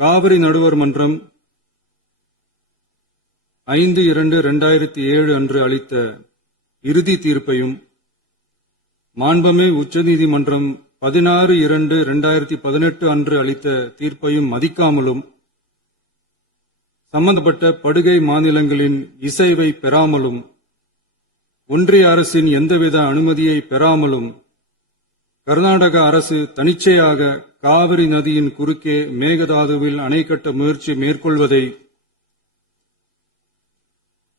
காவிரி நடுவர் மன்றம் 5/2/2007 அன்று அளித்த இறுதி தீர்ப்பையும், மாண்புமிகு உச்சநீதிமன்றம் 16/2/2018 அன்று அளித்த தீர்ப்பையும் மதிக்காமலும், சம்பந்தப்பட்ட படுகை மாநிலங்களின் இசைவை பெறாமலும், ஒன்றிய அரசின் எந்தவித அனுமதியை பெறாமலும் கர்நாடக அரசு தனிச்சையாக காவிரி நதியின் குறுக்கே மேகதாதுவில் அணை கட்ட முயற்சி மேற்கொள்வதை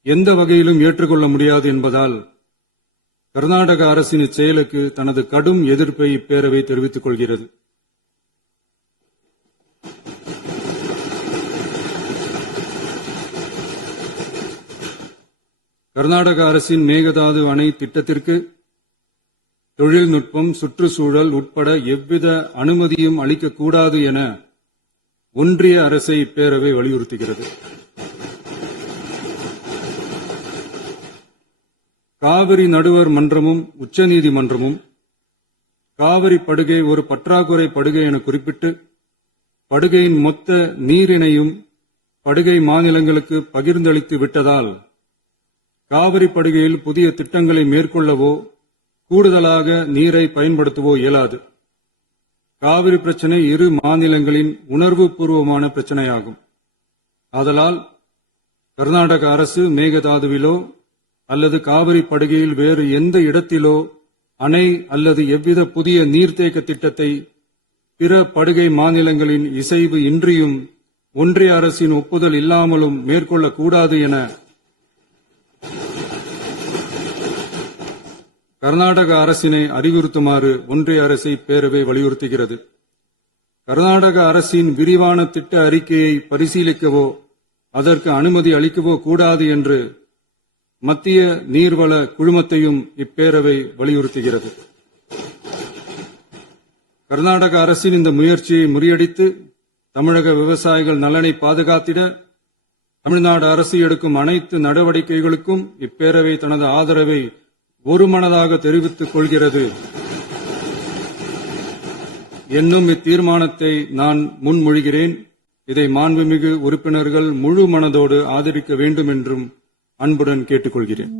எந்த வகையிலும் ஏற்றுக்கொள்ள முடியாது என்பதால் கர்நாடக அரசின் இச்செயலுக்கு தனது கடும் எதிர்ப்பை இப்பேரவை தெரிவித்துக் கொள்கிறது. கர்நாடக அரசின் மேகதாது அணை திட்டத்திற்கு தொழில்நுட்பம், சுற்றுச்சூழல் உட்பட எவ்வித அனுமதியும் அளிக்கக்கூடாது என ஒன்றிய அரசை இப்பேரவை வலியுறுத்துகிறது. காவிரி நடுவர் மன்றமும் உச்சநீதிமன்றமும் காவிரி படுகை ஒரு பற்றாக்குறை படுகை என குறிப்பிட்டு படுகையின் மொத்த நீரினையும் படுகை மாநிலங்களுக்கு பகிர்ந்தளித்து விட்டதால் காவிரி படுகையில் புதிய திட்டங்களை மேற்கொள்ளவோ கூடுதலாக நீரை பயன்படுத்தவோ இயலாது. காவிரி பிரச்சினை இரு மாநிலங்களின் உணர்வு பூர்வமான பிரச்சினையாகும். ஆதலால் கர்நாடக அரசு மேகதாதுவிலோ அல்லது காவிரி படுகையில் வேறு எந்த இடத்திலோ அணை அல்லது எவ்வித புதிய நீர்த்தேக்க திட்டத்தை பிற படுகை மாநிலங்களின் இசைவு இன்றியும் ஒன்றிய அரசின் ஒப்புதல் இல்லாமலும் மேற்கொள்ளக்கூடாது என கர்நாடக அரசினை அறிவுறுத்துமாறு ஒன்றிய அரசை பேரவை வலியுறுத்துகிறது. கர்நாடக அரசின் விரிவான திட்ட அறிக்கையை பரிசீலிக்கவோ அதற்கு அனுமதி அளிக்கவோ கூடாது என்று மத்திய நீர்வள குழுமத்தையும் இப்பேரவை வலியுறுத்துகிறது. கர்நாடக அரசின் இந்த முயற்சியை முறியடித்து தமிழக விவசாயிகள் நலனை பாதுகாத்திட தமிழ்நாடு அரசு எடுக்கும் அனைத்து நடவடிக்கைகளுக்கும் இப்பேரவை தனது ஆதரவை ஒருமனதாக தெரிவித்துக் கொள்கிறது என்னும் இத்தீர்மானத்தை நான் முன்மொழிகிறேன். இதை மாண்புமிகு உறுப்பினர்கள் முழு மனதோடு ஆதரிக்க வேண்டும் என்றும் அன்புடன் கேட்டுக்கொள்கிறேன்.